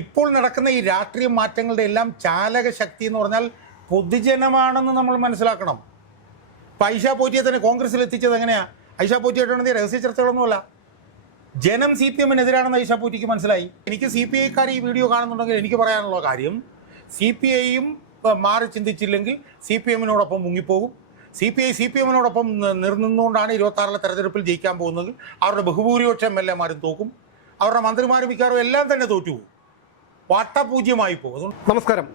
ഇപ്പോൾ നടക്കുന്ന ഈ രാഷ്ട്രീയ മാറ്റങ്ങളുടെ എല്ലാം ചാലക ശക്തി എന്ന് പറഞ്ഞാൽ പൊതുജനമാണെന്ന് നമ്മൾ മനസ്സിലാക്കണം. ഇപ്പം ഐഷ പോറ്റിയെ തന്നെ കോൺഗ്രസിൽ എത്തിച്ചത് എങ്ങനെയാണ്? ഐഷ പോറ്റിയായിട്ടാണെങ്കിൽ രഹസ്യ ചർച്ചകളൊന്നുമല്ല. ജനം CPM-ന് എതിരാണെന്ന് ഐഷ പോറ്റിക്ക് മനസ്സിലായി. എനിക്ക് CPI-ക്കാർ ഈ വീഡിയോ കാണുന്നുണ്ടെങ്കിൽ എനിക്ക് പറയാനുള്ള കാര്യം, CPI-യും മാറി ചിന്തിച്ചില്ലെങ്കിൽ CPM-നോടൊപ്പം മുങ്ങിപ്പോകും. CPM-നോടൊപ്പം നിന്നുകൊണ്ടാണ് 26-ലെ തെരഞ്ഞെടുപ്പിൽ ജയിക്കാൻ പോകുന്നത്. അവരുടെ ബഹുഭൂരിപക്ഷം MLA-മാരും തോക്കും, അവരുടെ മന്ത്രിമാരും മിക്കാറും എല്ലാം തന്നെ തോറ്റുപോകും, വട്ടപൂജ്യമായി പോകും. നമസ്കാരം.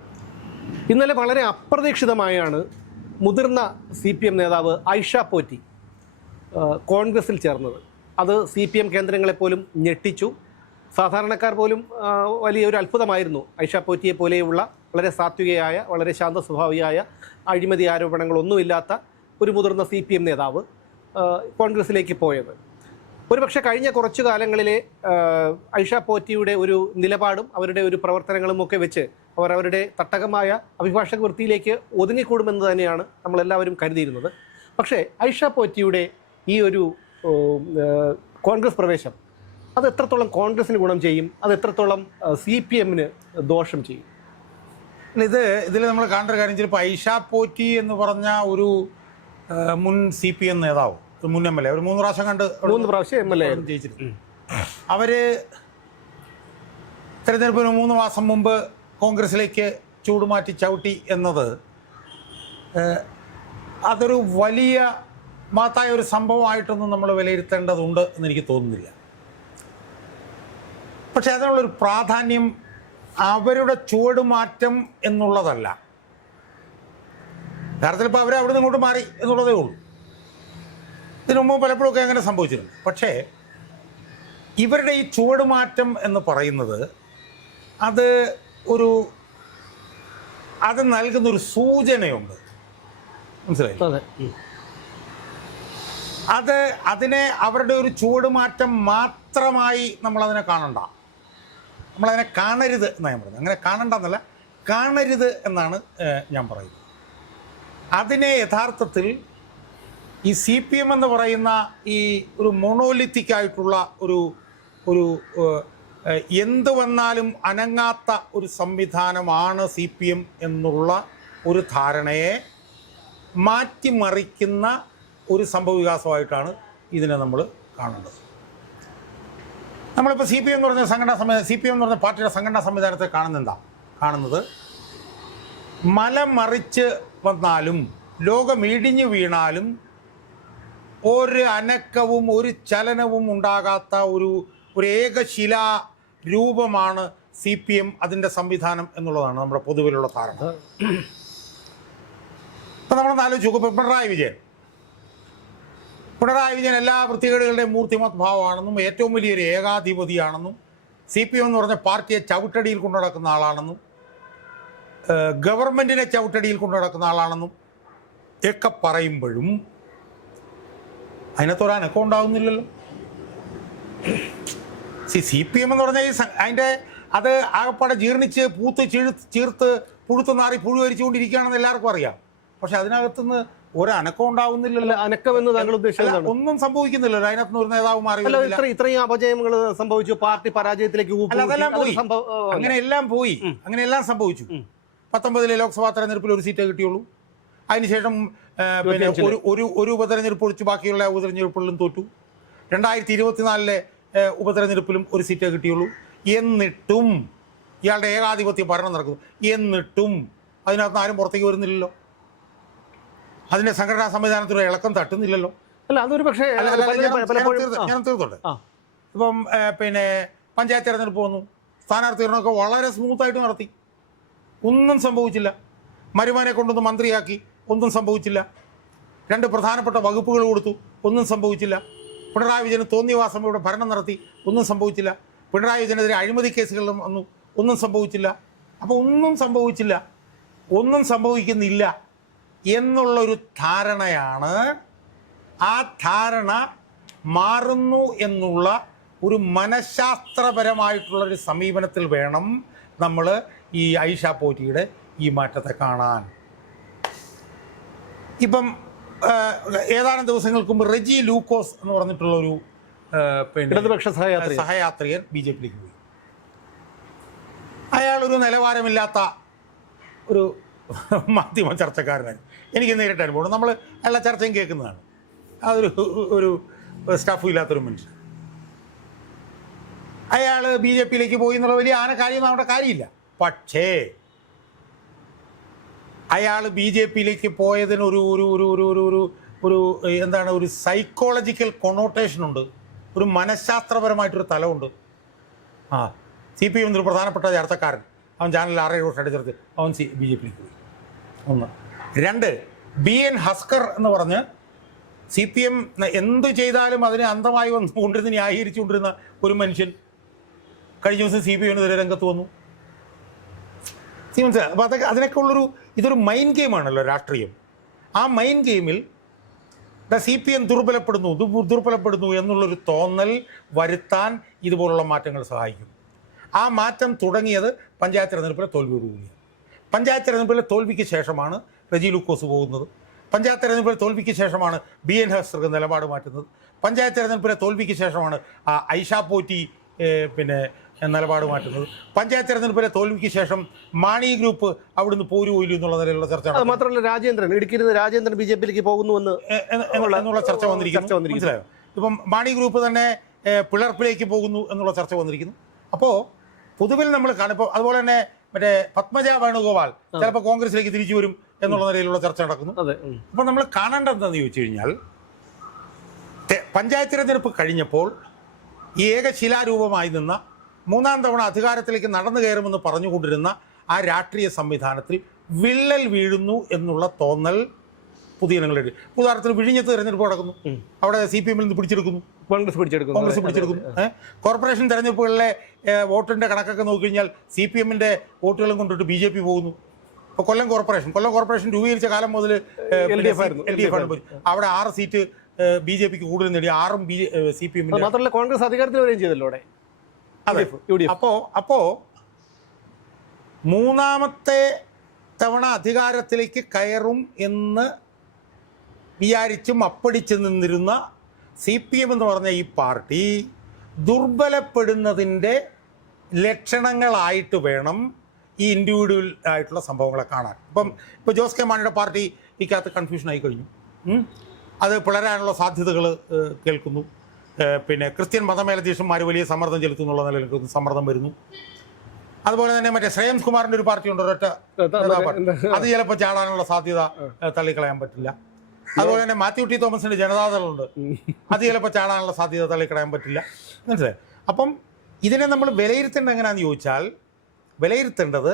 ഇന്നലെ വളരെ അപ്രതീക്ഷിതമായാണ് മുതിർന്ന CPM നേതാവ് ഐഷ പോറ്റി കോൺഗ്രസിൽ ചേർന്നത്. അത് CPM കേന്ദ്രങ്ങളെപ്പോലും ഞെട്ടിച്ചു. സാധാരണക്കാർ പോലും വലിയൊരു അത്ഭുതമായിരുന്നു. ഐഷ പോറ്റിയെ പോലെയുള്ള വളരെ സാത്വികയായ, വളരെ ശാന്ത സ്വഭാവിയായ, അഴിമതി ആരോപണങ്ങളൊന്നുമില്ലാത്ത ഒരു മുതിർന്ന CPM നേതാവ് കോൺഗ്രസിലേക്ക് പോയത്. ഒരുപക്ഷെ കഴിഞ്ഞ കുറച്ചു കാലങ്ങളിലെ ഐഷ പോറ്റിയുടെ ഒരു നിലപാടും അവരുടെ ഒരു പ്രവർത്തനങ്ങളും ഒക്കെ വെച്ച് അവരുടെ തട്ടകമായ അഭിഭാഷക വൃത്തിയിലേക്ക് ഒതുങ്ങിക്കൂടുമെന്ന് തന്നെയാണ് നമ്മളെല്ലാവരും കരുതിയിരുന്നത്. പക്ഷേ ഐഷ പോറ്റിയുടെ ഈ ഒരു കോൺഗ്രസ് പ്രവേശം അത് എത്രത്തോളം കോൺഗ്രസിന് ഗുണം ചെയ്യും, അത് എത്രത്തോളം CPM-ന് ദോഷം ചെയ്യും? ഇതിൽ നമ്മൾ കാണേണ്ട കാര്യം, ചിലപ്പോൾ ഐഷ പോറ്റി എന്ന് പറഞ്ഞ ഒരു മുൻ CPM നേതാവ്, മുൻ MLA, ഒരു 3 പ്രാവശ്യം MLA ജയിച്ചിരുന്നു. അവർ തെരഞ്ഞെടുപ്പിന് 3 മാസം മുമ്പ് കോൺഗ്രസിലേക്ക് ചൂടുമാറ്റി ചവിട്ടി എന്നത് അതൊരു വലിയ മഹത്തായ ഒരു സംഭവമായിട്ടൊന്നും നമ്മൾ വിലയിരുത്തേണ്ടതുണ്ട് എന്നെനിക്ക് തോന്നുന്നില്ല. പക്ഷെ അതിനുള്ളൊരു പ്രാധാന്യം അവരുടെ ചുവടുമാറ്റം എന്നുള്ളതല്ല. യഥാർത്ഥത്തിൽ ഇപ്പോൾ അവർ അവിടെ നിന്ന് ഇങ്ങോട്ട് മാറി എന്നുള്ളതേ ഉള്ളൂ. ഇതിനു മുമ്പ് പലപ്പോഴൊക്കെ അങ്ങനെ സംഭവിച്ചിട്ടുണ്ട്. പക്ഷേ ഇവരുടെ ഈ ചുവടുമാറ്റം എന്ന് പറയുന്നത് അത് നൽകുന്നൊരു സൂചനയുണ്ട്. മനസ്സിലായി? അതിനെ അവരുടെ ഒരു ചുവടുമാറ്റം മാത്രമായി നമ്മളതിനെ കാണണ്ട, നമ്മളതിനെ കാണരുത് എന്നാണ് ഞാൻ പറയുന്നത്. അങ്ങനെ കാണണ്ടെന്നല്ല, കാണരുത് എന്നാണ് ഞാൻ പറയുന്നത്. അതിനെ യഥാർത്ഥത്തിൽ ഈ CPM എന്ന് പറയുന്ന ഈ ഒരു മൊണോലിത്തിക്കായിട്ടുള്ള ഒരു എന്ത് വന്നാലും അനങ്ങാത്ത ഒരു സംവിധാനമാണ് CPM എന്നുള്ള ഒരു ധാരണയെ മാറ്റിമറിക്കുന്ന ഒരു സംഭവവികാസമായിട്ടാണ് ഇതിനെ നമ്മൾ കാണേണ്ടത്. നമ്മളിപ്പോൾ CPM എന്ന് പറഞ്ഞ CPM എന്ന് പറഞ്ഞ പാർട്ടിയുടെ സംഘടനാ സംവിധാനത്തെ കാണുന്നത് മലമറിച്ച് വന്നാലും ലോകമിടിഞ്ഞു വീണാലും ഒരു അനക്കവും ഒരു ചലനവും ഉണ്ടാകാത്ത ഒരു ഏകശിലാ രൂപമാണ് CPM, അതിൻ്റെ സംവിധാനം എന്നുള്ളതാണ് നമ്മുടെ പൊതുവിലുള്ള ധാരണ. ഇപ്പം നമ്മളൊന്ന് ആലോചിച്ച് പിണറായി വിജയൻ എല്ലാ വൃത്തികേടുകളുടെയും മൂർത്തിമത് ഭാവമാണെന്നും ഏറ്റവും വലിയൊരു ഏകാധിപതിയാണെന്നും CPM എന്ന് പറഞ്ഞ പാർട്ടിയെ ചവിട്ടടിയിൽ കൊണ്ടു നടക്കുന്ന ആളാണെന്നും ഗവൺമെൻറ്റിനെ ചവിട്ടടിയിൽ കൊണ്ടു നടക്കുന്ന ആളാണെന്നും ഒക്കെ പറയുമ്പോഴും അതിനകത്തൊരു അനക്കം ഉണ്ടാകുന്നില്ലല്ലോ. CPM എന്ന് പറഞ്ഞാൽ അത് ആകപ്പാടെ ജീർണിച്ച് പൂത്ത് ചീർത്ത് പുഴുത്ത് നാറി പുഴുവരിച്ചുകൊണ്ടിരിക്കുകയാണെന്ന് എല്ലാവർക്കും അറിയാം. പക്ഷെ അതിനകത്തുനിന്ന് ഒരനക്കം ഉണ്ടാവുന്നില്ലല്ലോ. അനക്കം എന്ന് താങ്കൾ ഉദ്ദേശിച്ചത് ഒന്നും സംഭവിക്കുന്നില്ലല്ലോ. അതിനകത്തുനിന്ന് ഒരു നേതാവ് മാറി. ഇത്രയും അപജയങ്ങൾ സംഭവിച്ചു, പാർട്ടി പരാജയത്തിലേക്ക് അതെല്ലാം പോയി, അങ്ങനെയെല്ലാം സംഭവിച്ചു. 19-ലെ ലോക്സഭാ തെരഞ്ഞെടുപ്പിൽ ഒരു സീറ്റേ കിട്ടിയുള്ളൂ. അതിനുശേഷം പിന്നെ ഒരു ഉപതെരഞ്ഞെടുപ്പ് ഒഴിച്ച് ബാക്കിയുള്ള ഉപതെരഞ്ഞെടുപ്പുകളിലും തോറ്റു. 2024-ലെ ഉപതെരഞ്ഞെടുപ്പിലും ഒരു സീറ്റേ കിട്ടിയുള്ളൂ. എന്നിട്ടും ഇയാളുടെ ഏകാധിപത്യ ഭരണം നടക്കുന്നു. എന്നിട്ടും അതിനകത്ത് ആരും പുറത്തേക്ക് വരുന്നില്ലല്ലോ. അതിൻ്റെ സംഘടനാ സംവിധാനത്തിലൂടെ ഇളക്കം തട്ടുന്നില്ലല്ലോ. അല്ല, അതൊരു പക്ഷേ ഞാൻ തീർത്തോട്ടെ. ഇപ്പം പിന്നെ പഞ്ചായത്ത് തെരഞ്ഞെടുപ്പ് വന്നു, സ്ഥാനാർത്ഥികളൊക്കെ വളരെ സ്മൂത്തായിട്ട് നടത്തി, ഒന്നും സംഭവിച്ചില്ല. മരുമാനെ കൊണ്ടൊന്ന് മന്ത്രിയാക്കി, ഒന്നും സംഭവിച്ചില്ല. 2 പ്രധാനപ്പെട്ട വകുപ്പുകൾ കൊടുത്തു, ഒന്നും സംഭവിച്ചില്ല. പിണറായി വിജയന് തോന്നിയവാസം ഇവിടെ ഭരണം നടത്തി, ഒന്നും സംഭവിച്ചില്ല. പിണറായി വിജയനെതിരെ അഴിമതി കേസുകളിലും വന്നു, ഒന്നും സംഭവിച്ചില്ല. അപ്പോൾ ഒന്നും സംഭവിക്കുന്നില്ല എന്നുള്ളൊരു ധാരണയാണ്. ആ ധാരണ മാറുന്നു എന്നുള്ള ഒരു മനഃശാസ്ത്രപരമായിട്ടുള്ളൊരു സമീപനത്തിൽ വേണം നമ്മൾ ഈ ഐഷ പോറ്റിയുടെ ഈ മാറ്റത്തെ കാണാൻ. ഇപ്പം ഏതാനും ദിവസങ്ങൾക്ക് മുമ്പ് റെജി ലൂക്കോസ് എന്ന് പറഞ്ഞിട്ടുള്ളൊരു പിന്നെ ഇടതുപക്ഷ സഹയാത്രികൻ BJP-യിലേക്ക് പോയി. അയാളൊരു നിലവാരമില്ലാത്ത ഒരു മാധ്യമ ചർച്ചക്കാരനാണ്. എനിക്ക് നേരിട്ട് അനുഭവം. നമ്മൾ എല്ലാ ചർച്ചയും കേൾക്കുന്നതാണ്. അതൊരു സ്റ്റാഫും ഇല്ലാത്തൊരു മനുഷ്യൻ. അയാൾ BJP-യിലേക്ക് പോയി എന്നുള്ള വലിയ കാര്യം നമ്മുടെ കാര്യമില്ല. പക്ഷേ അയാൾ BJP-യിലേക്ക് പോയതിന് ഒരു എന്താണ്, ഒരു സൈക്കോളജിക്കൽ കൊണോട്ടേഷനുണ്ട്, ഒരു മനഃശാസ്ത്രപരമായിട്ടൊരു തലമുണ്ട്. CPM എന്നൊരു പ്രധാനപ്പെട്ട ചർച്ചക്കാരൻ, അവൻ ചാനലിൽ 6-7 വർഷം അടിച്ചെടുത്ത് അവൻ BJP-യിലേക്ക് പോയി. 1. 2, BN ഹസ്കർ എന്ന് പറഞ്ഞ് CPM എന്തു ചെയ്താലും അതിനെ അന്ധമായി വന്നുകൊണ്ടിരുന്ന് ന്യായീകരിച്ചുകൊണ്ടിരുന്ന ഒരു മനുഷ്യൻ കഴിഞ്ഞ ദിവസം CPM-നെതിരെ രംഗത്ത് വന്നു. അപ്പോൾ അതിനൊക്കെ ഇതൊരു മൈൻഡ് ഗെയിമാണല്ലോ രാഷ്ട്രീയം. ആ മൈൻഡ് ഗെയിമിൽ CPM ദുർബലപ്പെടുന്നു എന്നുള്ളൊരു തോന്നൽ വരുത്താൻ ഇതുപോലുള്ള മാറ്റങ്ങൾ സഹായിക്കും. ആ മാറ്റം തുടങ്ങിയത് പഞ്ചായത്ത് തെരഞ്ഞെടുപ്പിലെ തോൽവിയോടുകൂടിയാണ്. പഞ്ചായത്ത് തെരഞ്ഞെടുപ്പിലെ തോൽവിക്ക് ശേഷമാണ് റെജി ലൂക്കോസ് പോകുന്നത്. പഞ്ചായത്ത് തെരഞ്ഞെടുപ്പിലെ തോൽവിക്ക് ശേഷമാണ് BN ഹസ്കർ നിലപാട് മാറ്റുന്നത്. പഞ്ചായത്ത് തെരഞ്ഞെടുപ്പിലെ തോൽവിക്ക് ശേഷമാണ് ഐഷ പോറ്റി നിലപാട് മാറ്റുന്നത്. പഞ്ചായത്ത് തെരഞ്ഞെടുപ്പിലെ തോൽവിക്ക് ശേഷം മാണി ഗ്രൂപ്പ് അവിടുന്ന് പോരുപോയില്ല എന്നുള്ള നിലയിലുള്ള ചർച്ച. അത് മാത്രമല്ല, രാജേന്ദ്രൻ BJP-യിലേക്ക് പോകുന്നു എന്നുള്ള ചർച്ച വന്നിരിക്കുന്നു. മനസ്സിലായോ? ഇപ്പം മാണി ഗ്രൂപ്പ് തന്നെ പിളർപ്പിലേക്ക് പോകുന്നു എന്നുള്ള ചർച്ച വന്നിരിക്കുന്നു. അപ്പോൾ പൊതുവിൽ നമ്മൾ കാണിപ്പോൾ അതുപോലെ തന്നെ പത്മജ വേണുഗോപാൽ ചിലപ്പോൾ കോൺഗ്രസിലേക്ക് തിരിച്ചു വരും എന്നുള്ള നിലയിലുള്ള ചർച്ച നടക്കുന്നു. അപ്പോൾ നമ്മൾ കാണേണ്ടത് എന്താണെന്ന് ചോദിച്ചു കഴിഞ്ഞാൽ, പഞ്ചായത്ത് തിരഞ്ഞെടുപ്പ് കഴിഞ്ഞപ്പോൾ ഏകശിലാരൂപമായി നിന്ന 3ാം തവണ അധികാരത്തിലേക്ക് നടന്നു കയറുമെന്ന് പറഞ്ഞുകൊണ്ടിരുന്ന ആ രാഷ്ട്രീയ സംവിധാനത്തിൽ വിള്ളൽ വീഴുന്നു എന്നുള്ള തോന്നൽ പുതിയ ജനങ്ങളുടെ. ഉദാഹരണത്തിന് വിഴിഞ്ഞത്ത് തെരഞ്ഞെടുപ്പ് നടക്കുന്നു, അവിടെ CPM-ൽ നിന്ന് കോൺഗ്രസ് പിടിച്ചെടുക്കുന്നു. കോർപ്പറേഷൻ തെരഞ്ഞെടുപ്പുകളിലെ വോട്ടിൻ്റെ കണക്കൊക്കെ നോക്കിക്കഴിഞ്ഞാൽ CPM-ന്റെ വോട്ടുകളും കൊണ്ടിട്ട് BJP പോകുന്നു. ഇപ്പോൾ കൊല്ലം കോർപ്പറേഷൻ രൂപീകരിച്ച കാലം മുതൽ LDF ആണ്. അവിടെ 6 സീറ്റ് BJP-ക്ക് കൂടുതൽ നേടി, 6ഉം CPM. മാത്രമല്ല കോൺഗ്രസ് അധികാരത്തിൽ വരികയും ചെയ്തല്ലോ അവിടെ. അതെ. അപ്പോൾ 3ാമത്തെ തവണ അധികാരത്തിലേക്ക് കയറും എന്ന് വിചാരിച്ചും അപ്പടിച്ച് നിന്നിരുന്ന CPM എന്ന് പറഞ്ഞ ഈ പാർട്ടി ദുർബലപ്പെടുന്നതിൻ്റെ ലക്ഷണങ്ങളായിട്ട് വേണം ഈ ഇൻഡിവിജ്വൽ ആയിട്ടുള്ള സംഭവങ്ങളെ കാണാൻ. ഇപ്പോൾ ജോസ് കെ മാണിയുടെ പാർട്ടി ഇക്കകത്ത് കൺഫ്യൂഷനായി കഴിഞ്ഞു. അത് പിളരാനുള്ള സാധ്യതകൾ കേൾക്കുന്നു. ക്രിസ്ത്യൻ മതമേലധ്യക്ഷന്മാർ വലിയ സമ്മർദ്ദം ചെലുത്തുന്നുള്ള നിലയിൽ സമ്മർദ്ദം വരുന്നു. അതുപോലെ തന്നെ ശ്രേയംസ് കുമാറിൻ്റെ ഒരു പാർട്ടി ഉണ്ട്, ഒരൊറ്റ, അത് ചിലപ്പോൾ ചാടാനുള്ള സാധ്യത തള്ളിക്കളയാൻ പറ്റില്ല. അതുപോലെ തന്നെ മാത്യു ടി തോമസിൻ്റെ ജനതാദളുണ്ട്, അത് ചിലപ്പോൾ ചാടാനുള്ള സാധ്യത തള്ളിക്കളയാൻ പറ്റില്ല. മനസ്സിലായി? അപ്പം ഇതിനെ നമ്മൾ വിലയിരുത്തേണ്ടത് എങ്ങനെയാണെന്ന് ചോദിച്ചാൽ, വിലയിരുത്തേണ്ടത്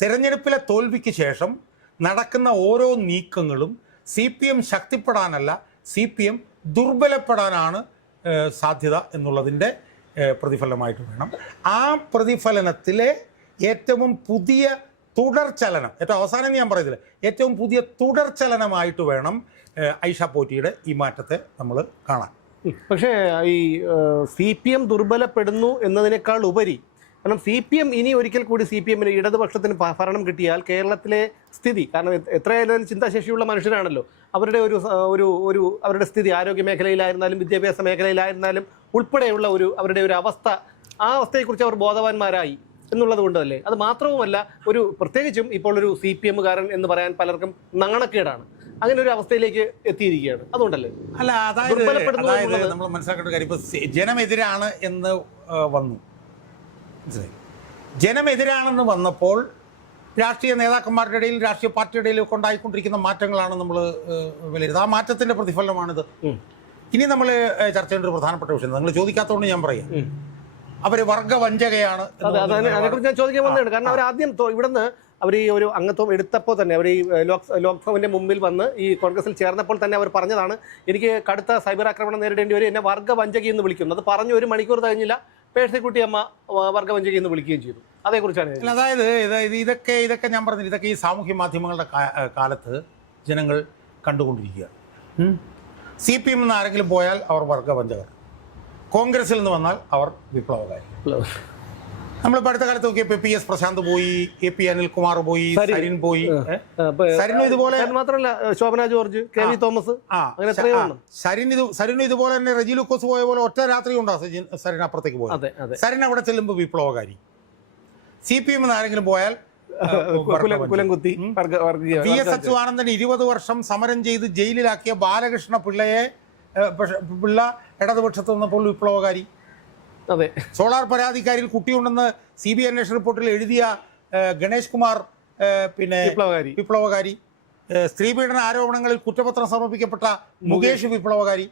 തെരഞ്ഞെടുപ്പിലെ തോൽവിക്ക് ശേഷം നടക്കുന്ന ഓരോ നീക്കങ്ങളും CPM ശക്തിപ്പെടാനല്ല, CPM ദുർബലപ്പെടാനാണ് സാധ്യത എന്നുള്ളതിൻ്റെ പ്രതിഫലനമായിട്ട് വേണം. ആ പ്രതിഫലനത്തിലെ ഏറ്റവും പുതിയ തുടർചലനം, ഏറ്റവും അവസാനം ഞാൻ പറയുന്നില്ല, ഏറ്റവും പുതിയ തുടർചലനമായിട്ട് വേണം ഐഷ പോറ്റിയുടെ ഈ മാറ്റത്തെ നമ്മൾ കാണാൻ. പക്ഷേ ഈ CPM ദുർബലപ്പെടുന്നു എന്നതിനേക്കാൾ ഉപരി, കാരണം CPM ഇനി ഒരിക്കൽ കൂടി CPM-ന് ഇടതുപക്ഷത്തിന് ഭരണം കിട്ടിയാൽ കേരളത്തിലെ സ്ഥിതി, കാരണം എത്രയായാലും ചിന്താശേഷിയുള്ള മനുഷ്യരാണല്ലോ, അവരുടെ ഒരു അവരുടെ സ്ഥിതി ആരോഗ്യ മേഖലയിലായിരുന്നാലും വിദ്യാഭ്യാസ മേഖലയിലായിരുന്നാലും ഉൾപ്പെടെയുള്ള അവരുടെ ഒരു അവസ്ഥ, ആ അവസ്ഥയെക്കുറിച്ച് അവർ ബോധവാന്മാരായി എന്നുള്ളത് കൊണ്ടല്ലേ. അത് മാത്രവുമല്ല, പ്രത്യേകിച്ചും ഇപ്പോൾ ഒരു CPM-കാരൻ എന്ന് പറയാൻ പലർക്കും നാണക്കേടാണ്. അങ്ങനെ ഒരു അവസ്ഥയിലേക്ക് എത്തിയിരിക്കുകയാണ്. അതുകൊണ്ടല്ലേ? അല്ല, അതായത് നമ്മൾ മനസ്സിലാക്കേണ്ട കാര്യം, ഇപ്പോൾ ജനമെതിരാണ് എന്ന് വന്നു. ജനമെതിരാണെന്ന് വന്നപ്പോൾ രാഷ്ട്രീയ നേതാക്കന്മാരുടെ ഇടയിൽ, രാഷ്ട്രീയ പാർട്ടിയുടെ ഇടയിലൊക്കെ ഉണ്ടായിക്കൊണ്ടിരിക്കുന്ന മാറ്റങ്ങളാണ് നമ്മൾ വിലയിരുത്തുന്നത്. ആ മാറ്റത്തിൻ്റെ പ്രതിഫലനമാണിത്. ഇനി നമ്മൾ ചർച്ച ചെയ്യേണ്ട ഒരു പ്രധാനപ്പെട്ട വിഷയം, നിങ്ങൾ ചോദിക്കാത്തതുകൊണ്ട് ഞാൻ പറയാം, അവർ വർഗവഞ്ചകയാണ്. അതിനെക്കുറിച്ച് ഞാൻ ചോദിക്കാൻ വന്നതാണ്. കാരണം അവർ ആദ്യം ഇവിടുന്ന് അവർ ഈ ഒരു അംഗത്വം എടുത്തപ്പോൾ തന്നെ, അവർ ഈ ലോക്സഭയുടെ മുമ്പിൽ വന്ന് ഈ കോൺഗ്രസിൽ ചേർന്നപ്പോൾ തന്നെ അവർ പറഞ്ഞതാണ്, എനിക്ക് കടുത്ത സൈബർ ആക്രമണം നേരിടേണ്ടി വരും, എന്നെ വർഗവഞ്ചകി എന്ന് വിളിക്കുന്നു. അത് പറഞ്ഞു 1 മണിക്കൂർ കഴിഞ്ഞില്ല, പേഴ്സിക്കുട്ടി അമ്മ വർഗവഞ്ചകി എന്ന് വിളിക്കുകയും ചെയ്തു. അതേക്കുറിച്ചാണ്. അതായത് ഇതൊക്കെ ഞാൻ പറഞ്ഞില്ല, ഇതൊക്കെ ഈ സാമൂഹ്യ മാധ്യമങ്ങളുടെ കാലത്ത് ജനങ്ങൾ കണ്ടുകൊണ്ടിരിക്കുകയാണ്. CPM നിന്ന് ആരെങ്കിലും പോയാൽ അവർ വർഗവഞ്ചകർ, കോൺഗ്രസിൽ നിന്ന് വന്നാൽ അവർ വിപ്ലവകാരി. നമ്മളിപ്പോൾ അടുത്ത കാലത്ത് നോക്കിയപ്പോൾ PS പ്രശാന്ത് പോയി, AP അനിൽകുമാർ പോയി, സരിൻ പോയി, സരിനും ഇതുപോലെ, മാത്രമല്ല ശോഭന ജോർജ്, KV തോമസ്, സരിനും ഇതുപോലെ തന്നെ റെജി ലൂക്കോസ് പോയ പോലെ ഒറ്റ രാത്രി കൊണ്ടാണ് സരിൻ അപ്പുറത്തേക്ക് പോയത്. സരിൻ അവിടെ ചെല്ലുമ്പോൾ വിപ്ലവകാരി. CPM ആരെങ്കിലും പോയാൽ കുലംകുത്തി VS അച്യുതാനന്ദൻ 20 വർഷം സമരം ചെയ്ത് ജയിലിലാക്കിയ ബാലകൃഷ്ണ പിള്ള ഇടതുപക്ഷത്ത് നിന്നപ്പോൾ വിപ്ലവകാരി. അതെ, സോളാർ പരാതിക്കാരിൽ കുട്ടിയുണ്ടെന്ന് CBI അന്വേഷണ റിപ്പോർട്ടിൽ എഴുതിയ ഗണേഷ് കുമാർ വിപ്ലവകാരി. സ്ത്രീപീഡന ആരോപണങ്ങളിൽ കുറ്റപത്രം സമർപ്പിക്കപ്പെട്ട മുകേഷ് വിപ്ലവകാരി.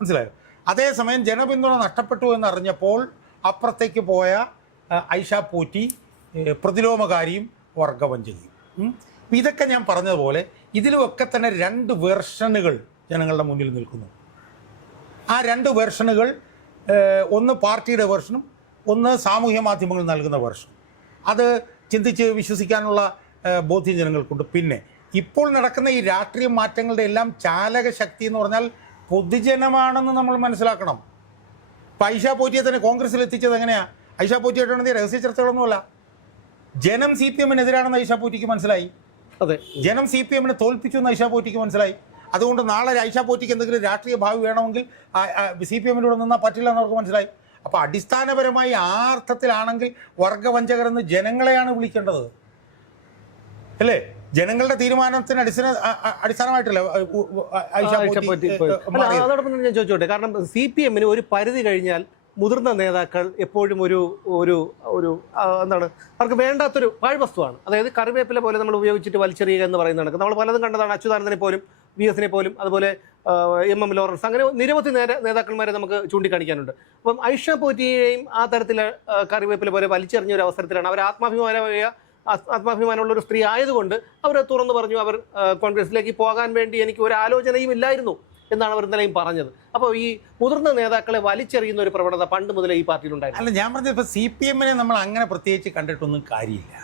മനസ്സിലായോ? അതേസമയം ജനപിന്തുണ നഷ്ടപ്പെട്ടു എന്നറിഞ്ഞപ്പോൾ അപ്പുറത്തേക്ക് പോയ ഐഷ പോറ്റി പ്രതിലോമകാരിയും വർഗവഞ്ചകയും. ഇതൊക്കെ ഞാൻ പറഞ്ഞതുപോലെ ഇതിലുമൊക്കെ തന്നെ 2 വെർഷനുകൾ ജനങ്ങളുടെ മുന്നിൽ നിൽക്കുന്നു. ആ 2 വെർഷനുകൾ, ഒന്ന് പാർട്ടിയുടെ വെർഷനും ഒന്ന് സാമൂഹ്യ മാധ്യമങ്ങൾ നൽകുന്ന വെർഷനും. അത് ചിന്തിച്ച് വിശ്വസിക്കാനുള്ള ബോധ്യം ജനങ്ങൾക്കുണ്ട്. പിന്നെ ഇപ്പോൾ നടക്കുന്ന ഈ രാഷ്ട്രീയ മാറ്റങ്ങളുടെ എല്ലാം ചാലക ശക്തി എന്ന് പറഞ്ഞാൽ പൊതുജനമാണെന്ന് നമ്മൾ മനസ്സിലാക്കണം. ഇപ്പം ഐഷ പോറ്റിയെ തന്നെ കോൺഗ്രസ്സിൽ എത്തിച്ചത് എങ്ങനെയാണ്? ഐഷ പോറ്റിയായിട്ടാണെങ്കിൽ രഹസ്യ ചർച്ചകളൊന്നുമല്ല. ജനം CPM-നെതിരാണെന്ന് ഐഷ പോറ്റിക്ക് മനസ്സിലായി. അതെ, ജനം CPM-നെ തോൽപ്പിച്ചു എന്ന് ഐഷ പോറ്റിക്ക് മനസ്സിലായി. അതുകൊണ്ട് നാളെ ഐഷ പോറ്റിക്ക് എന്തെങ്കിലും രാഷ്ട്രീയ ഭാവി വേണമെങ്കിൽ CPM-ലൂടെ നിന്നാൽ പറ്റില്ല എന്നവർക്ക് മനസ്സിലായി. അപ്പോൾ അടിസ്ഥാനപരമായി ആ അർത്ഥത്തിലാണെങ്കിൽ വർഗവഞ്ചകരെന്ന് ജനങ്ങളെയാണ് വിളിക്കേണ്ടത്, അല്ലേ? ജനങ്ങളുടെ തീരുമാനത്തിന് അടിസ്ഥാനമായിട്ടല്ലേ ഐഷ പോറ്റി. അതോടൊപ്പം ഞാൻ ചോദിച്ചോട്ടെ, കാരണം CPM-ന് ഒരു പരിധി കഴിഞ്ഞാൽ മുതിർന്ന നേതാക്കൾ എപ്പോഴും ഒരു എന്താണ്, അവർക്ക് വേണ്ടാത്തൊരു പാഴ്വസ്തുവാണ്. അതായത് കറിവേപ്പില പോലെ നമ്മൾ ഉപയോഗിച്ചിട്ട് വലിച്ചെറിയുക എന്ന് പറയുന്ന കണക്ക് നമ്മൾ പലതും കണ്ടതാണ്. അച്യുതാനന്ദനെ പോലും VS-നെ പോലും അതുപോലെ MM ലോറൻസ്, അങ്ങനെ നിരവധി നേതാക്കന്മാരെ നമുക്ക് ചൂണ്ടിക്കാണിക്കാനുണ്ട്. അപ്പം ഐഷ പോറ്റിയെയും ആ തരത്തിൽ കറിവേപ്പില പോലെ വലിച്ചെറിഞ്ഞ ഒരു അവസരത്തിലാണ് അവർ ആത്മാഭിമാനമുള്ള ഒരു സ്ത്രീ ആയതുകൊണ്ട് അവർ തുറന്നു പറഞ്ഞു, അവർ കോൺഗ്രസിലേക്ക് പോകാൻ വേണ്ടി എനിക്ക് ഒരു ആലോചനയും ഇല്ലായിരുന്നു എന്നാണ് അവർ ഇന്നലെയും പറഞ്ഞത്. അപ്പോൾ ഈ മുതിർന്ന നേതാക്കളെ വലിച്ചെറിയുന്ന ഒരു പ്രവണത പണ്ട് മുതലേ ഈ പാർട്ടിയിലുണ്ടായിരുന്നു. അല്ല, ഞാൻ പറഞ്ഞത് ഇപ്പോൾ CPM-നെ നമ്മൾ അങ്ങനെ പ്രത്യേകിച്ച് കണ്ടിട്ടൊന്നും കാര്യമില്ല.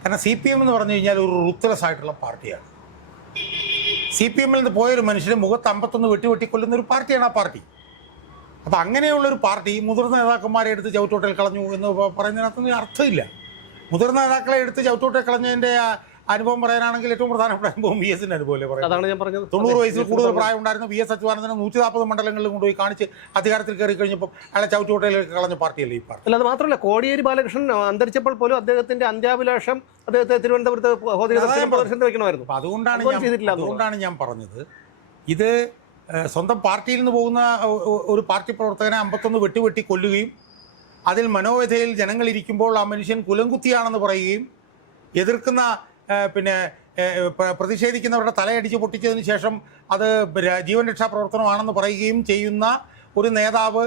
കാരണം CPM എന്ന് പറഞ്ഞു കഴിഞ്ഞാൽ ഒരു റുത്ത്ലെസ് ആയിട്ടുള്ള പാർട്ടിയാണ്. CPM-ൽ നിന്ന് പോയൊരു മനുഷ്യന് മുഖത്ത് 51 വെട്ടിക്കൊല്ലുന്ന ഒരു പാർട്ടിയാണ് ആ പാർട്ടി. അപ്പോൾ അങ്ങനെയുള്ളൊരു പാർട്ടി മുതിർന്ന നേതാക്കന്മാരെ എടുത്ത് ചവിട്ടോട്ടൽ കളഞ്ഞു എന്ന് പറയുന്നതിനകത്തൊന്നും അർത്ഥമില്ല. മുതിർന്ന നേതാക്കളെ എടുത്ത് ചവിട്ടോട്ടൽ കളഞ്ഞതിൻ്റെ അനുഭവം പറയാനാണെങ്കിൽ ഏറ്റവും പ്രധാനപ്പെട്ട അനുഭവം VS-ന്റെ അനുഭവമല്ലേ പറയുന്നത്. അതാണ് ഞാൻ പറഞ്ഞത്. 90 വയസ്സിൽ കൂടുതൽ പ്രായം ഉണ്ടായിരുന്ന VS അച്യുതാനന്ദനെ 140 മണ്ഡലങ്ങളിൽ കൊണ്ടുപോയി കാണിച്ച് അധികാരത്തിൽ കയറി കഴിഞ്ഞപ്പോൾ അയാളെ ചവിട്ടുകൊട്ടയിലേക്ക് കളഞ്ഞ പാർട്ടിയല്ലേ ഈ പാർട്ടി. അല്ല, അത് മാത്രമല്ല, കോടിയേരി ബാലകൃഷ്ണൻ അന്തരിച്ചപ്പോൾ പോലും അദ്ദേഹത്തിന്റെ അന്ത്യാഭിലാഷം അദ്ദേഹത്തെ തിരുവനന്തപുരത്ത് വെക്കണമായിരുന്നു. അതുകൊണ്ടാണ് ഞാൻ പറഞ്ഞത്, ഇത് സ്വന്തം പാർട്ടിയിൽ നിന്ന് പോകുന്ന ഒരു പാർട്ടി പ്രവർത്തകനെ 51 വെട്ടി കൊല്ലുകയും അതിൽ മനോവ്യഥയിൽ ജനങ്ങളിരിക്കുമ്പോൾ ആ മനുഷ്യൻ കുലംകുത്തിയാണെന്ന് പറയുകയും എതിർക്കുന്ന പ്രതിഷേധിക്കുന്നവരുടെ തലയടിച്ച് പൊട്ടിച്ചതിന് ശേഷം അത് ജീവൻ രക്ഷാ പ്രവർത്തനമാണെന്ന് പറയുകയും ചെയ്യുന്ന ഒരു നേതാവ്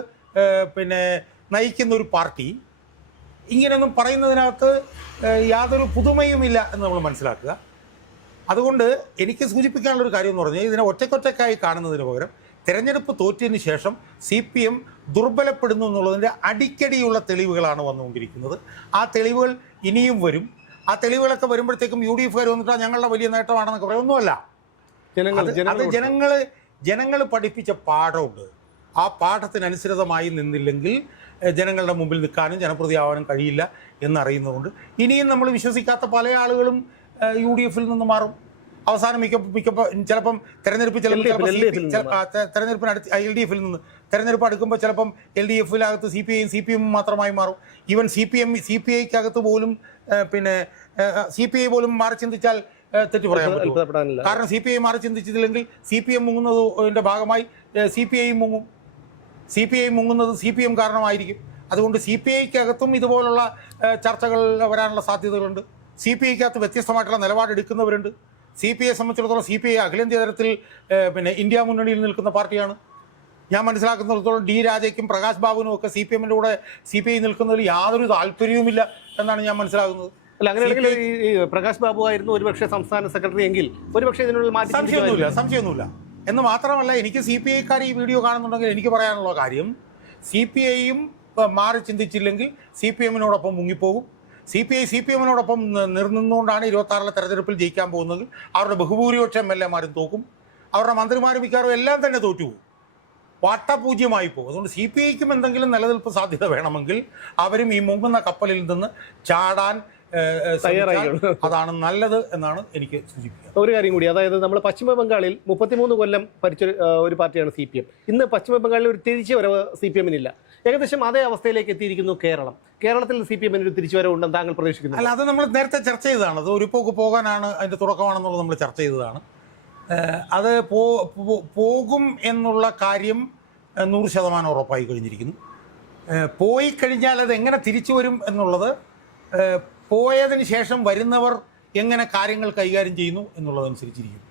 നയിക്കുന്ന ഒരു പാർട്ടി ഇങ്ങനെയൊന്നും പറയുന്നതിനകത്ത് യാതൊരു പുതുമയുമില്ല എന്ന് നമ്മൾ മനസ്സിലാക്കുക. അതുകൊണ്ട് എനിക്ക് സൂചിപ്പിക്കാനുള്ളൊരു കാര്യം എന്ന് പറഞ്ഞാൽ, ഇതിനെ ഒറ്റക്കൊറ്റക്കായി കാണുന്നതിന് പകരം തിരഞ്ഞെടുപ്പ് തോറ്റതിന് ശേഷം CPM ദുർബലപ്പെടുന്നു എന്നുള്ളതിൻ്റെ അടിക്കടിയുള്ള തെളിവുകളാണ് വന്നുകൊണ്ടിരിക്കുന്നത്. ആ തെളിവുകൾ ഇനിയും വരും. ആ തെളിവുകളൊക്കെ വരുമ്പോഴത്തേക്കും UDF വന്നിട്ടാൽ ഞങ്ങളുടെ വലിയ നേട്ടമാണെന്നൊക്കെ പറയുന്നൊന്നുമല്ല. അത് ജനങ്ങൾ പഠിപ്പിച്ച പാഠമുണ്ട്. ആ പാഠത്തിനനുസൃതമായി നിന്നില്ലെങ്കിൽ ജനങ്ങളുടെ മുമ്പിൽ നിൽക്കാനും ജനപ്രതിയാവാനും കഴിയില്ല എന്നറിയുന്നതുകൊണ്ട് ഇനിയും നമ്മൾ വിശ്വസിക്കാത്ത പല ആളുകളും UDF-ൽ നിന്ന് മാറും. അവസാനം ചിലപ്പം തെരഞ്ഞെടുപ്പിന് അടുത്ത് LDF-ൽ നിന്ന് തെരഞ്ഞെടുപ്പ് അടുക്കുമ്പോൾ ചിലപ്പം LDF-ൽ CPM മാത്രമായി മാറും. ഈവൻ CPI-ക്കകത്ത് പോലും CPI പോലും മാറി ചിന്തിച്ചാൽ തെറ്റു പറയാൻ പറ്റില്ല. കാരണം CPI മാറി ചിന്തിച്ചില്ലെങ്കിൽ CPM മുങ്ങുന്നതിൻ്റെ ഭാഗമായി CPI മുങ്ങും. CPI മുങ്ങുന്നത് CPM കാരണമായിരിക്കും. അതുകൊണ്ട് CPI-ക്കകത്തും ഇതുപോലുള്ള ചർച്ചകൾ വരാനുള്ള സാധ്യതകളുണ്ട്. CPI-ക്കകത്ത് വ്യത്യസ്തമായിട്ടുള്ള നിലപാടെടുക്കുന്നവരുണ്ട്. CPI-യെ സംബന്ധിച്ചിടത്തോളം CPI അഖിലേന്ത്യാ തലത്തിൽ ഇന്ത്യ മുന്നണിയിൽ നിൽക്കുന്ന പാർട്ടിയാണ്. ഞാൻ മനസ്സിലാക്കുന്നിടത്തോളം D രാജയ്ക്കും പ്രകാശ് ബാബുവിനും ഒക്കെ CPM-ന്റെ കൂടെ CPI നിൽക്കുന്നതിൽ യാതൊരു താല്പര്യവുമില്ല എന്നാണ് ഞാൻ മനസ്സിലാക്കുന്നത്. അല്ല, അങ്ങനെയാണെങ്കിൽ ഈ പ്രകാശ് ബാബു ആയിരുന്നു ഒരുപക്ഷെ സംസ്ഥാന സെക്രട്ടറി എങ്കിൽ ഒരുപക്ഷെ ഇതിനുള്ള മാറ്റി സംശയമൊന്നുമില്ല. എന്ന് മാത്രമല്ല, എനിക്ക് CPI-ക്കാർ ഈ വീഡിയോ കാണുന്നുണ്ടെങ്കിൽ എനിക്ക് പറയാനുള്ള കാര്യം, CPI-യും മാറി ചിന്തിച്ചില്ലെങ്കിൽ CPM-നോടൊപ്പം മുങ്ങിപ്പോകും. CPM-നോടൊപ്പം നിന്നുകൊണ്ടാണ് 26-ലെ തെരഞ്ഞെടുപ്പിൽ ജയിക്കാൻ പോകുന്നത്. അവരുടെ ബഹുഭൂരിപക്ഷം MLA-മാരും തോക്കും. അവരുടെ മന്ത്രിമാരും മിക്കവാറും എല്ലാം തന്നെ തോറ്റുപോകും, വട്ടപൂജ്യമായി പോകും. അതുകൊണ്ട് CPI-ക്കും എന്തെങ്കിലും നിലനിൽപ്പ് സാധ്യത വേണമെങ്കിൽ അവരും ഈ മുങ്ങുന്ന കപ്പലിൽ നിന്ന് ചാടാൻ തയ്യാറായിക്കോളൂ. അതാണ് നല്ലത് എന്നാണ് എനിക്ക് സൂചിപ്പിക്കുന്നത്. ഒരു കാര്യം കൂടി, അതായത് നമ്മൾ പശ്ചിമ ബംഗാളിൽ 33 കൊല്ലം ഭരിച്ച ഒരു പാർട്ടിയാണ് CPM. ഇന്ന് പശ്ചിമ ബംഗാളിൽ ഒരു തിരിച്ചുവരവ് CPM-നില്ല. ഏകദേശം അതേ അവസ്ഥയിലേക്ക് എത്തിയിരിക്കുന്നു കേരളം. കേരളത്തിൽ CPM-ന് ഒരു തിരിച്ചുവരവ് ഉണ്ടെന്ന് താങ്കൾ പ്രതീക്ഷിക്കുന്നു? അല്ല, അത് നമ്മൾ നേരത്തെ ചർച്ച ചെയ്തതാണ്. അത് ഒരു പോക്ക് പോകാനാണ് അതിൻ്റെ തുടക്കമാണെന്നുള്ളത് നമ്മൾ ചർച്ച ചെയ്തതാണ്. അത് പോകും എന്നുള്ള കാര്യം 100% ഉറപ്പായി കഴിഞ്ഞിരിക്കുന്നു. പോയി കഴിഞ്ഞാൽ അത് എങ്ങനെ തിരിച്ചു വരും എന്നുള്ളത് പോയതിന് ശേഷം വരുന്നവർ എങ്ങനെ കാര്യങ്ങൾ കൈകാര്യം ചെയ്യുന്നു എന്നുള്ളതനുസരിച്ചിരിക്കും.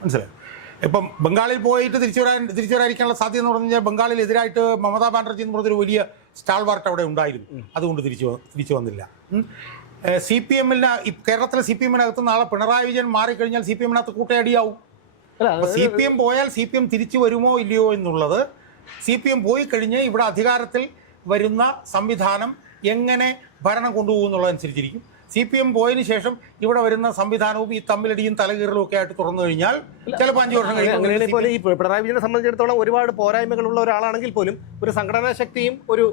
മനസ്സിലായോ? ഇപ്പം ബംഗാളിൽ പോയിട്ട് തിരിച്ചു വരാതിരിക്കാനുള്ള സാധ്യത എന്ന് പറഞ്ഞു കഴിഞ്ഞാൽ ബംഗാളിൽ എതിരായിട്ട് മമതാ ബാനർജി എന്ന് പറഞ്ഞൊരു വലിയ സ്റ്റാൾവാർട്ട് അവിടെ ഉണ്ടായിരുന്നു. അതുകൊണ്ട് തിരിച്ചു വന്നില്ല. CPM-ന് കേരളത്തിലെ CPM-നകത്ത് നാളെ പിണറായി വിജയൻ മാറിക്കഴിഞ്ഞാൽ CPM-നകത്ത് കൂട്ടയടിയാവും. CPM പോയാൽ CPM തിരിച്ചു വരുമോ ഇല്ലയോ എന്നുള്ളത് CPM പോയി കഴിഞ്ഞ് ഇവിടെ അധികാരത്തിൽ വരുന്ന സംവിധാനം എങ്ങനെ ഭരണം കൊണ്ടുപോകും എന്നുള്ളതനുസരിച്ചിരിക്കും. CPM പോയതിനു ശേഷം ഇവിടെ വരുന്ന സംവിധാനവും ഈ തമ്മിലടിയും തലകീറലും ഒക്കെ ആയിട്ട് തുറന്നു കഴിഞ്ഞാൽ ചിലപ്പോൾ 5 വർഷം കഴിയുമ്പോൾ ഈ പിണറായി വിജയനെ സംബന്ധിച്ചിടത്തോളം ഒരുപാട് പോരായ്മകളുള്ള ഒരാളാണെങ്കിൽ പോലും ഒരു സംഘടനാ ശക്തിയും ഒരു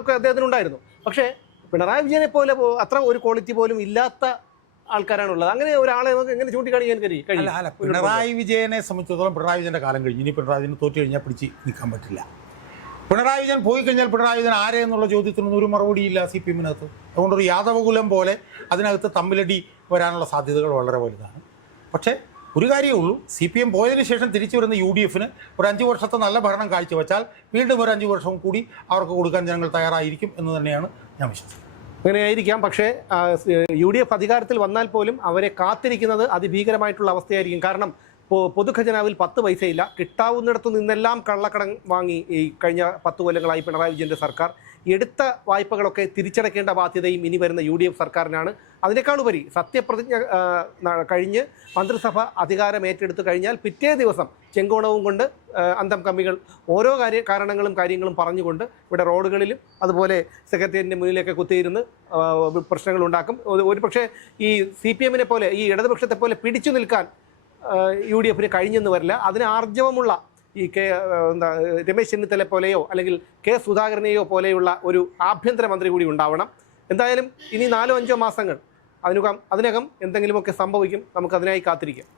ഒക്കെ അദ്ദേഹത്തിനുണ്ടായിരുന്നു. പക്ഷേ പിണറായി വിജയനെ പോലെ അത്ര ഒരു ക്വാളിറ്റി പോലും ഇല്ലാത്ത ആൾക്കാരാണുള്ളത്. അങ്ങനെ ഒരാളെ എങ്ങനെ ചൂണ്ടിക്കാണിക്കാൻ കഴിയും? അല്ല, പിണറായി വിജയനെ സംബന്ധിച്ചിടത്തോളം പിണറായി വിജയൻ്റെ കാലം കഴിഞ്ഞു. ഇനി പിണറായി വിജയൻ തോറ്റു കഴിഞ്ഞാൽ പിടിച്ച് നിൽക്കാൻ പറ്റില്ല. പിണറായി വിജയൻ പോയി കഴിഞ്ഞാൽ പിണറായി വിജയൻ ആരെ എന്നുള്ള ചോദ്യത്തിനൊന്നും ഒരു മറുപടിയില്ല CPM-നകത്ത്. അതുകൊണ്ടൊരു യാദവകുലം പോലെ അതിനകത്ത് തമ്മിലടി വരാനുള്ള സാധ്യതകൾ വളരെ വലുതാണ്. പക്ഷേ ഒരു കാര്യമേ ഉള്ളൂ, CPM പോയതിനു ശേഷം തിരിച്ചു വരുന്ന UDF-ന് ഒരു 5 വർഷത്തെ നല്ല ഭരണം കാഴ്ചവെച്ചാൽ വീണ്ടും ഒരു 5 വർഷം കൂടി അവർക്ക് കൊടുക്കാൻ ജനങ്ങൾ തയ്യാറായിരിക്കും എന്ന് തന്നെയാണ് ഞാൻ വിശ്വസിക്കുന്നത്. അങ്ങനെയായിരിക്കാം. പക്ഷേ UDF അധികാരത്തിൽ വന്നാൽ പോലും അവരെ കാത്തിരിക്കുന്നത് അതിഭീകരമായിട്ടുള്ള അവസ്ഥയായിരിക്കും. കാരണം പൊതുഖജനാവിൽ 10 പൈസയില്ല. കിട്ടാവുന്നിടത്തു നിന്നെല്ലാം കള്ളക്കടം വാങ്ങി ഈ കഴിഞ്ഞ 10 കൊല്ലങ്ങളായി പിണറായി വിജയൻ്റെ സർക്കാർ. എടുത്ത വായ്പകളൊക്കെ തിരിച്ചടയ്ക്കേണ്ട ബാധ്യതയും ഇനി വരുന്ന UDF സർക്കാരിനാണ്. അതിനേക്കാളുപരി സത്യപ്രതിജ്ഞ കഴിഞ്ഞ് മന്ത്രിസഭ അധികാരം ഏറ്റെടുത്തു കഴിഞ്ഞാൽ പിറ്റേ ദിവസം ചെങ്കോണവും കൊണ്ട് അന്തം കമ്മികൾ ഓരോ കാര്യങ്ങളും പറഞ്ഞുകൊണ്ട് ഇവിടെ റോഡുകളിലും അതുപോലെ സെക്രട്ടേറിയറ്റിൻ്റെ മുന്നിലൊക്കെ കുത്തിയിരുന്ന് പ്രശ്നങ്ങളുണ്ടാക്കും. ഒരു പക്ഷേ ഈ CPM-നെ പോലെ ഈ ഇടതുപക്ഷത്തെ പോലെ പിടിച്ചു നിൽക്കാൻ UDF-ന് കഴിഞ്ഞെന്ന് വരില്ല. അതിന് ആർജവമുള്ള ഈ രമേശ് ചെന്നിത്തല പോലെയോ അല്ലെങ്കിൽ സുധാകരനെയോ പോലെയുള്ള ഒരു ആഭ്യന്തരമന്ത്രി കൂടി ഉണ്ടാവണം. എന്തായാലും ഇനി 4-5 മാസങ്ങൾ അതിനകം എന്തെങ്കിലുമൊക്കെ സംഭവിക്കും. നമുക്കതിനായി കാത്തിരിക്കാം.